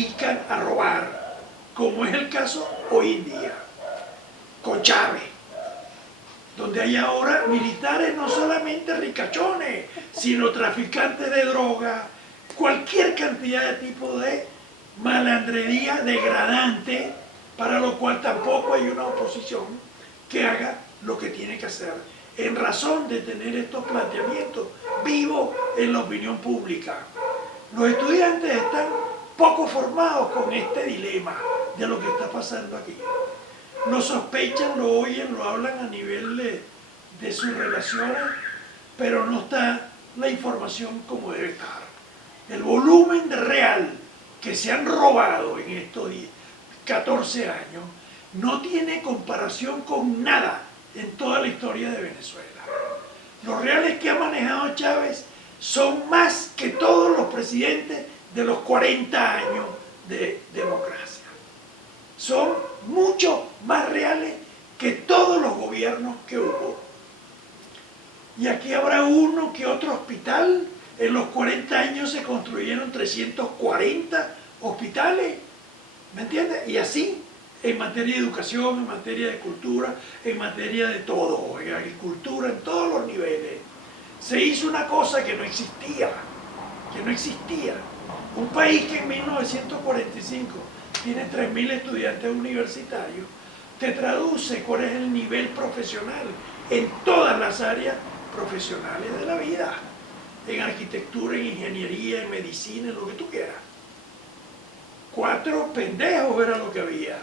dedican a robar, como es el caso hoy en día, con Chávez, donde hay ahora militares no solamente ricachones, sino traficantes de droga, cualquier cantidad de tipo de malandrería degradante, para lo cual tampoco hay una oposición que haga lo que tiene que hacer, en razón de tener estos planteamientos vivos en la opinión pública. Los estudiantes están poco formados con este dilema de lo que está pasando aquí. Lo sospechan, lo oyen, lo hablan a nivel de sus relaciones, pero no está la información como debe estar. El volumen de real que se han robado en estos 14 años no tiene comparación con nada en toda la historia de Venezuela. Los reales que ha manejado Chávez son más que todos los presidentes de los 40 años de democracia. Son mucho más reales que todos los gobiernos que hubo. Y aquí habrá uno que otro hospital. En los 40 años se construyeron 340 hospitales, ¿me entiendes? Y así, en materia de educación, en materia de cultura, en materia de todo, en agricultura, en todos los niveles. Se hizo una cosa que no existía, Un país que en 1945 tiene 3.000 estudiantes universitarios, te traduce cuál es el nivel profesional en todas las áreas profesionales de la vida, en arquitectura, en ingeniería, en medicina, en lo que tú quieras. 4 pendejos era lo que había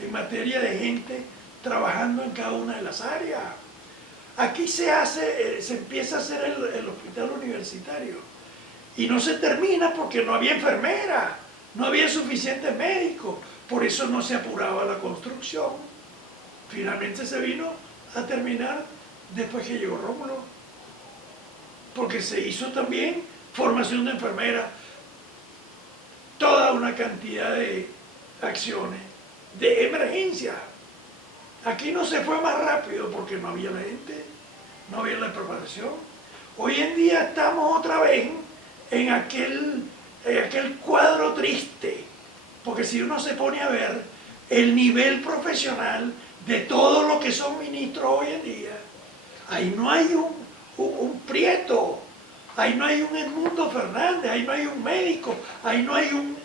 en materia de gente trabajando en cada una de las áreas. Aquí se empieza a hacer el hospital universitario y no se termina porque no había enfermeras, no había suficientes médicos, por eso no se apuraba la construcción. Finalmente se vino a terminar después que llegó Rómulo, porque se hizo también formación de enfermeras, toda una cantidad de acciones de emergencia. Aquí no se fue más rápido porque no había la gente, no había la preparación. Hoy en día estamos otra vez en aquel cuadro triste, porque si uno se pone a ver el nivel profesional de todo lo que son ministros hoy en día, ahí no hay un Prieto, ahí no hay un Edmundo Fernández, ahí no hay un médico, ahí no hay un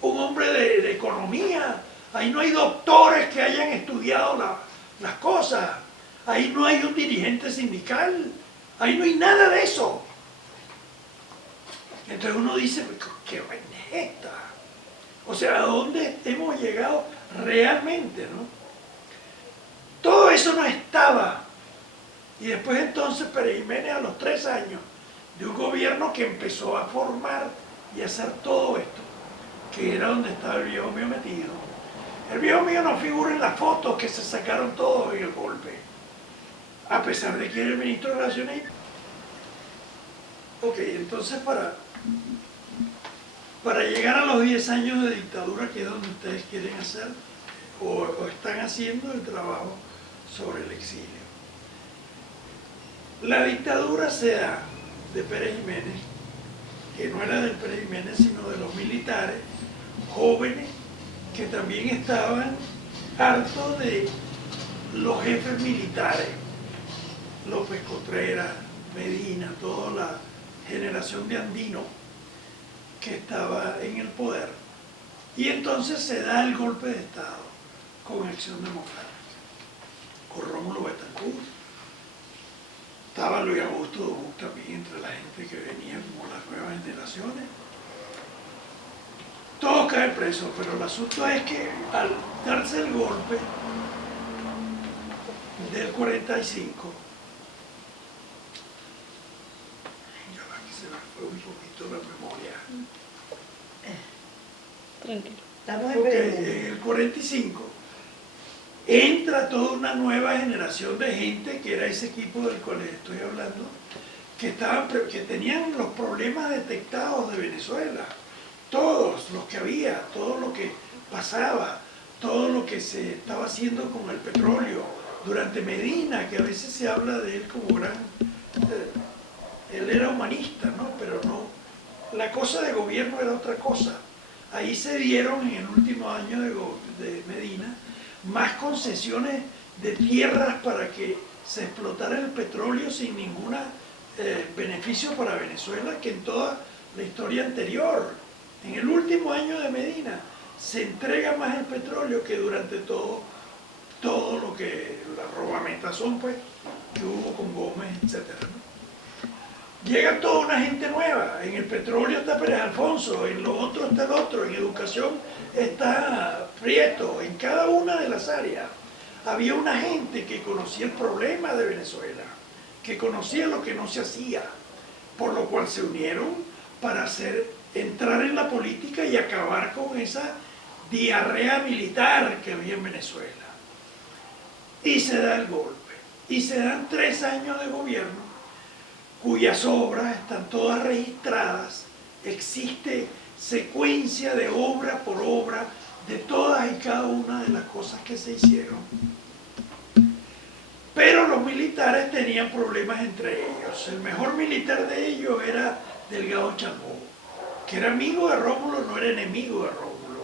hombre de economía, ahí no hay doctores que hayan estudiado las cosas, ahí no hay un dirigente sindical, ahí no hay nada de eso. Entonces uno dice, ¿qué vaina es esta? O sea, ¿a dónde hemos llegado realmente, no? Todo eso no estaba. Y después entonces Pérez Jiménez, a los 3 años de un gobierno que empezó a formar y a hacer todo esto, que era donde estaba el viejo mío metido. El viejo mío no figura en las fotos que se sacaron todos en el golpe, a pesar de que era el ministro de Relaciones. Ok, entonces para llegar a los 10 años de dictadura, que es donde ustedes quieren hacer o están haciendo el trabajo sobre el exilio. La dictadura se da de Pérez Jiménez, que no era del Pérez Jiménez, sino de los militares jóvenes que también estaban hartos de los jefes militares, López Contreras, Medina, toda la generación de Andino que estaba en el poder. Y entonces se da el golpe de Estado con Acción Democrática, con Rómulo Betancourt. Estaba Luis Augusto Dubuc también entre la gente que venía como las nuevas generaciones. Todos caen presos, pero el asunto es que al darse el golpe del 45, se me fue un poquito la memoria. Tranquilo. Porque en el 45 entra toda una nueva generación de gente, que era ese equipo del cual les estoy hablando, que tenían los problemas detectados de Venezuela, todos los que había, todo lo que pasaba, todo lo que se estaba haciendo con el petróleo, durante Medina, que a veces se habla de él como gran... él era humanista, ¿no? Pero no, la cosa de gobierno era otra cosa. ahí se dieron en el último año de Medina más concesiones de tierras para que se explotara el petróleo sin ningún beneficio para Venezuela que en toda la historia anterior. En el último año de Medina se entrega más el petróleo que durante todo lo que la robamentazón pues, que hubo con Gómez, etc. ¿No? Llega toda una gente nueva, en el petróleo está Pérez Alfonso, en lo otro está el otro, en educación está Prieto, en cada una de las áreas. Había una gente que conocía el problema de Venezuela, que conocía lo que no se hacía, por lo cual se unieron para entrar en la política y acabar con esa diarrea militar que había en Venezuela. Y se da el golpe, y se dan 3 años de gobierno, cuyas obras están todas registradas, existe secuencia de obra por obra de todas y cada una de las cosas que se hicieron. Pero los militares tenían problemas entre ellos. El mejor militar de ellos era Delgado Chalbó, que era amigo de Rómulo, no era enemigo de Rómulo.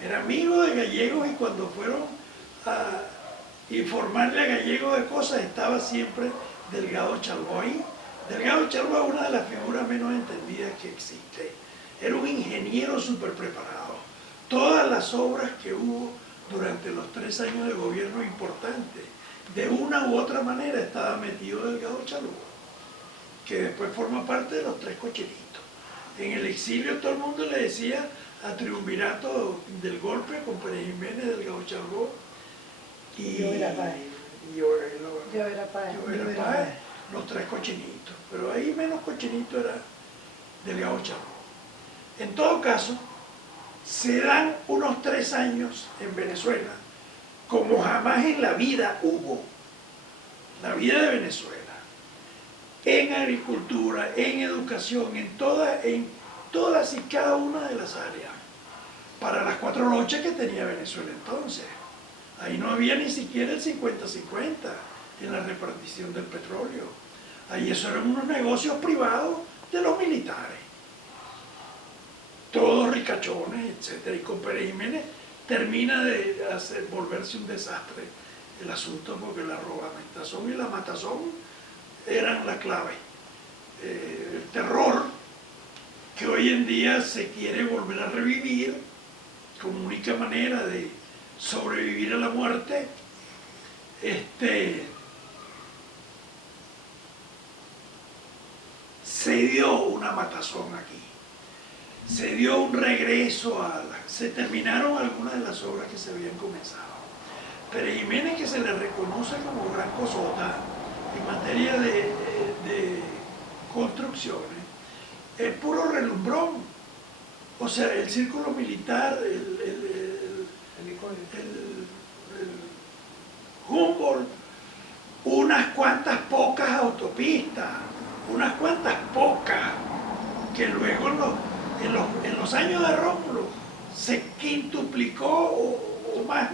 Era amigo de Gallegos y cuando fueron a informarle a Gallegos de cosas estaba siempre Delgado Chalbó ahí. Delgado Chalbó es una de las figuras menos entendidas que existe. Era un ingeniero súper preparado. Todas las obras que hubo durante los 3 años de gobierno importantes, de una u otra manera estaba metido Delgado Chalbó, que después forma parte de los 3 cochinitos. En el exilio todo el mundo le decía a triunvirato del golpe con Pérez Jiménez, Delgado Chalbó y Yo era Páez. Yo era Páez, los 3 cochinitos, pero ahí menos cochinito era Delgado Chalbó. En todo caso, se dan unos 3 años en Venezuela como jamás en la vida hubo, la vida de Venezuela, en agricultura, en educación, en todas y cada una de las áreas, para las 4 noches que tenía Venezuela entonces. Ahí no había ni siquiera el 50-50 en la repartición del petróleo. Ahí eso eran unos negocios privados de los militares. Todos ricachones, etc. Y con Pérez Jiménez termina de volverse un desastre el asunto porque la robamentazón y la matazón eran la clave. El terror que hoy en día se quiere volver a revivir como única manera de sobrevivir a la muerte, se dio una matazón aquí. Se dio un regreso se terminaron algunas de las obras que se habían comenzado. Pérez Jiménez, que se le reconoce como gran cosota en materia de construcciones, es puro relumbrón. O sea, el círculo militar, el Humboldt, unas cuantas pocas autopistas, unas cuantas pocas, que luego en los años de Rómulo se quintuplicó o más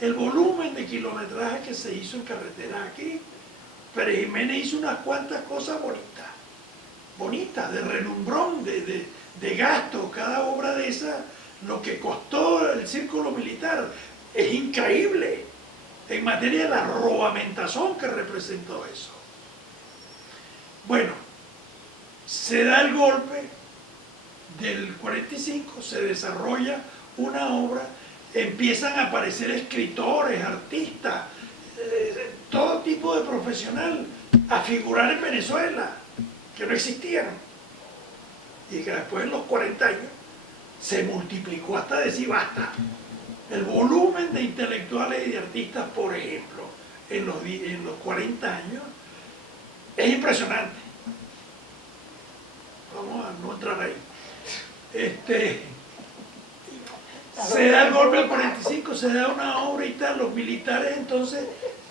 el volumen de kilometraje que se hizo en carreteras aquí. Pérez Jiménez hizo unas cuantas cosas bonitas, de relumbrón, de gasto. Cada obra de esas, lo que costó el círculo militar, es increíble en materia de la robamentazón que representó eso. Bueno, se da el golpe del 45, se desarrolla una obra, empiezan a aparecer escritores, artistas, todo tipo de profesional a figurar en Venezuela, que no existían. Y que después de los 40 años se multiplicó hasta decir basta. El volumen de intelectuales y de artistas, por ejemplo, en los 40 años, es impresionante. Vamos a no entrar ahí. Se da el golpe del 45, se da una obra y tal, los militares entonces,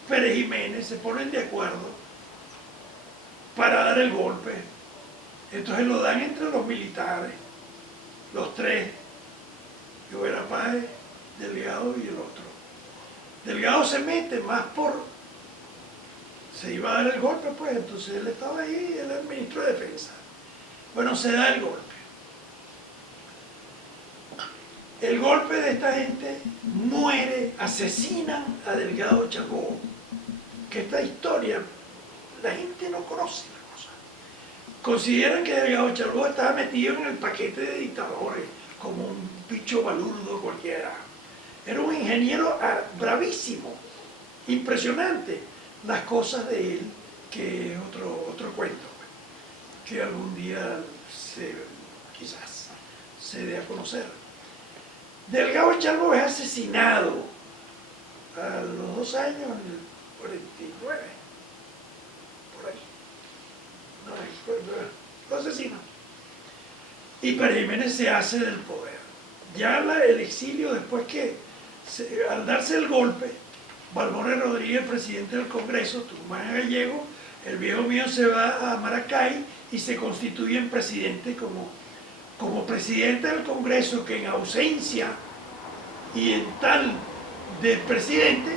Pérez Jiménez, se ponen de acuerdo para dar el golpe. Entonces lo dan entre los militares, los 3, Llovera Páez, Delgado y el otro. Delgado se mete más se iba a dar el golpe, pues, entonces él estaba ahí, él era el ministro de Defensa. Bueno, se da el golpe. El golpe de esta gente, muere, asesinan a Delgado Chagó, que esta historia la gente no conoce la cosa. Consideran que Delgado Chagó estaba metido en el paquete de dictadores, como un bicho balurdo cualquiera. Era un ingeniero bravísimo, impresionante. Las cosas de él, que es otro cuento, que algún día quizás se dé a conocer. Delgado Chagó es asesinado a los 2 años, en el 49, por ahí. No, lo asesina. Y Pérez Jiménez se hace del poder. Ya el exilio, después que, al darse el golpe, Balmores Rodríguez, presidente del Congreso, Tucumán Gallego, el viejo mío se va a Maracay y se constituye en presidente como presidente del Congreso, que en ausencia y en tal de presidente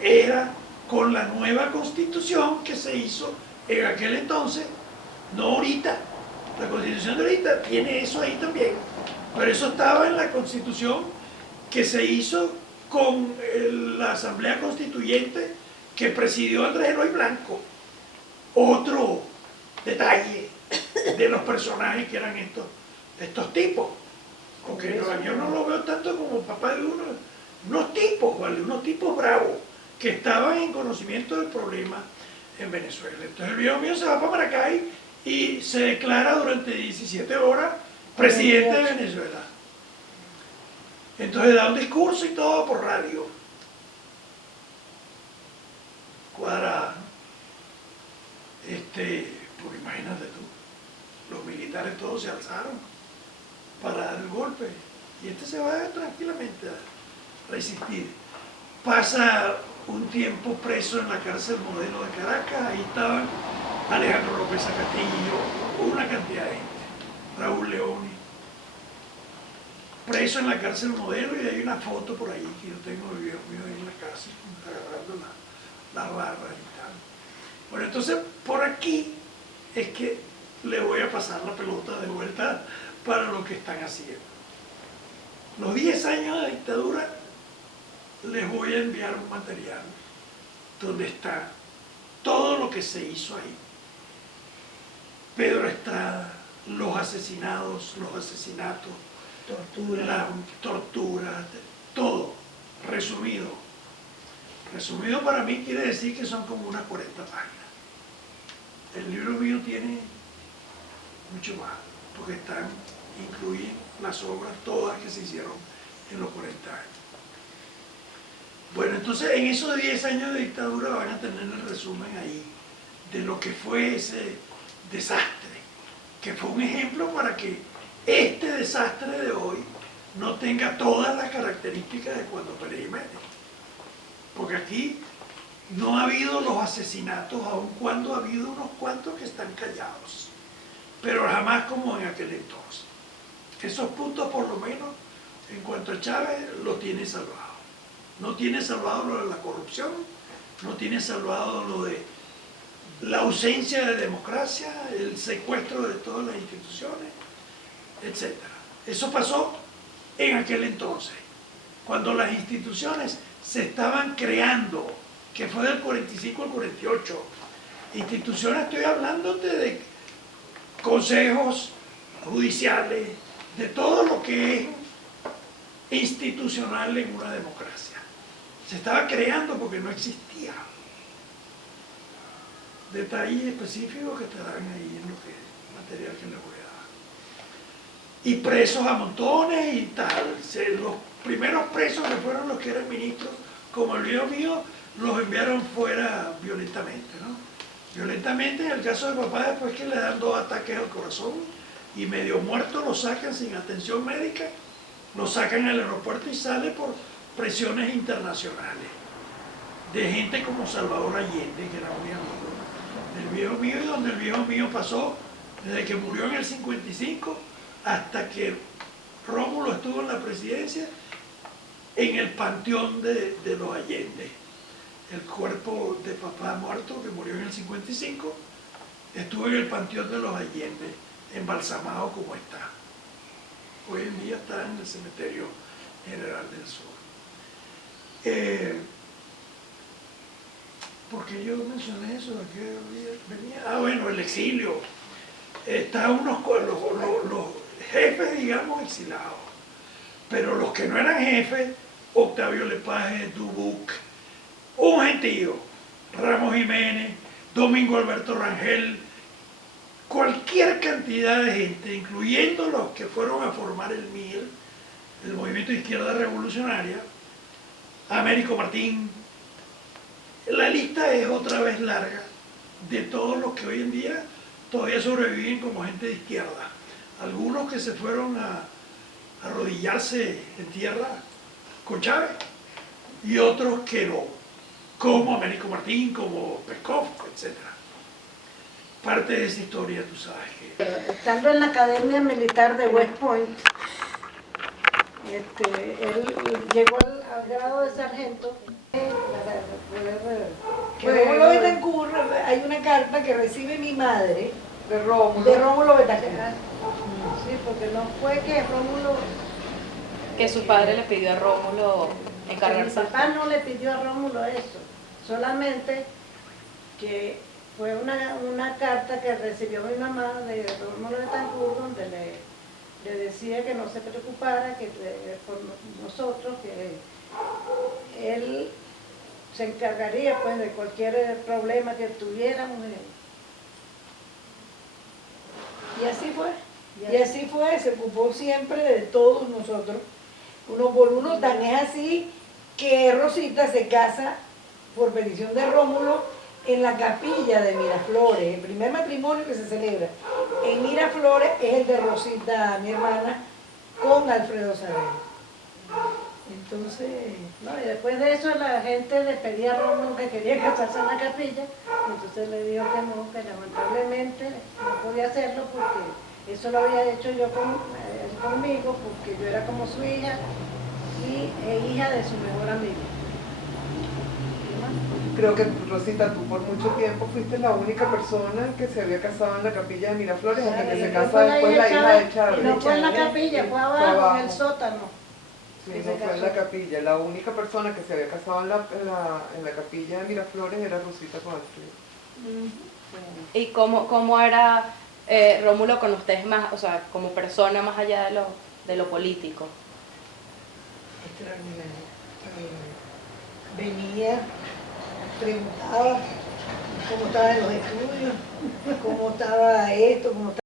era con la nueva constitución que se hizo en aquel entonces, no ahorita. La constitución de ahorita tiene eso ahí también, pero eso estaba en la constitución que se hizo con la Asamblea Constituyente que presidió Andrés Eloy Blanco. Otro detalle de los personajes que eran estos tipos, porque yo no lo veo tanto como papá de unos tipos, ¿vale? Unos tipos bravos que estaban en conocimiento del problema en Venezuela. Entonces el viejo mío se va para Maracay y se declara durante 17 horas presidente de Venezuela. Entonces da un discurso y todo por radio. Cuadrada. Porque imagínate tú, los militares todos se alzaron para dar el golpe y se va tranquilamente a resistir. Pasa un tiempo preso en la cárcel Modelo de Caracas, ahí estaban Alejandro López Zacatillo, una cantidad de gente, Raúl Leoni, preso en la cárcel Modelo, y hay una foto por ahí que yo tengo de viejo mío ahí en la cárcel, agarrando las barras y tal. Bueno, entonces por aquí es que le voy a pasar la pelota de vuelta para lo que están haciendo. Los 10 años de dictadura, les voy a enviar un material donde está todo lo que se hizo ahí. Pedro Estrada, los asesinados, los asesinatos, la tortura, todo resumido. Resumido para mí quiere decir que son como unas 40 páginas. El libro mío tiene mucho más, porque incluyen las obras todas que se hicieron en los 40 años. Bueno, entonces en esos 10 años de dictadura van a tener el resumen ahí de lo que fue ese desastre, que fue un ejemplo para que este desastre de hoy no tenga todas las características de cuando Pérez Jiménez. Porque aquí no ha habido los asesinatos, aun cuando ha habido unos cuantos que están callados, pero jamás como en aquel entonces. Esos puntos, por lo menos, en cuanto a Chávez, lo tiene salvado. No tiene salvado lo de la corrupción, no tiene salvado lo de la ausencia de democracia, el secuestro de todas las instituciones, etc. Eso pasó en aquel entonces, cuando las instituciones se estaban creando, que fue del 45 al 48. Instituciones, estoy hablándote de consejos judiciales, de todo lo que es institucional en una democracia. Se estaba creando porque no existía. Detalles específicos que estarán ahí en lo que material que les voy a dar. Y presos a montones y tal. Los primeros presos que fueron los que eran ministros, como el viejo mío, los enviaron fuera violentamente, ¿no? Violentamente, en el caso de papá, después que le dan 2 ataques al corazón y medio muerto, lo sacan sin atención médica, lo sacan al aeropuerto y sale por presiones internacionales de gente como Salvador Allende, que era muy amigo del viejo mío, y donde el viejo mío pasó desde que murió en el 55 hasta que Rómulo estuvo en la presidencia, en el panteón de los Allende. El cuerpo de papá muerto, que murió en el 55, estuvo en el panteón de los Allende, embalsamado como está. hoy en día está en el Cementerio General del Sur. ¿Por qué yo mencioné eso? ¿De qué venía? Ah, bueno, el exilio. Estaban los jefes, digamos, exilados. Pero los que no eran jefes, Octavio Lepage, Dubuc, un gentío, Ramos Jiménez, Domingo Alberto Rangel, cualquier cantidad de gente, incluyendo los que fueron a formar el MIR, el Movimiento de Izquierda Revolucionaria, Américo Martín. La lista es otra vez larga de todos los que hoy en día todavía sobreviven como gente de izquierda. Algunos que se fueron a arrodillarse en tierra con Chávez y otros que no, como Américo Martín, como Peskov, etc. Parte de esa historia, tú sabes que... Estando en la Academia Militar de West Point, él llegó al grado de sargento. Rómulo Betancourt, hay una carta que recibe mi madre De Rómulo. de Rómulo Betancourt. Sí, porque no fue que Rómulo... Que su padre le pidió a Rómulo Mi encargarse. papá no le pidió a Rómulo eso, solamente que fue una carta que recibió mi mamá de Rómulo Betancourt, donde le decía que no se preocupara que por nosotros, que él se encargaría pues de cualquier problema que tuviéramos. Y así fue. Y así fue, se ocupó siempre de todos nosotros, uno por uno. Tan es así que Rosita se casa por petición de Rómulo en la capilla de Miraflores. El primer matrimonio que se celebra en Miraflores es el de Rosita, mi hermana, con Alfredo Sabel. Entonces, no, y después de eso la gente le pedía a Rómulo que quería casarse en la capilla, entonces le dijo que no, que lamentablemente no podía hacerlo porque eso lo había hecho yo conmigo, porque yo era como su hija e hija de su mejor amigo. Creo que Rosita, tú por mucho tiempo fuiste la única persona que se había casado en la capilla de Miraflores, hasta que se casa después la hija de Chávez. Y no fue en la capilla, fue abajo, en el sótano. Sí, no fue en la capilla. La única persona que se había casado en la capilla de Miraflores era Rosita con Alfredo. ¿Y cómo era Rómulo con ustedes más, o sea, como persona más allá de lo político? Extraordinario. Venía, preguntaba cómo estaban los estudios, cómo estaba esto, cómo estaba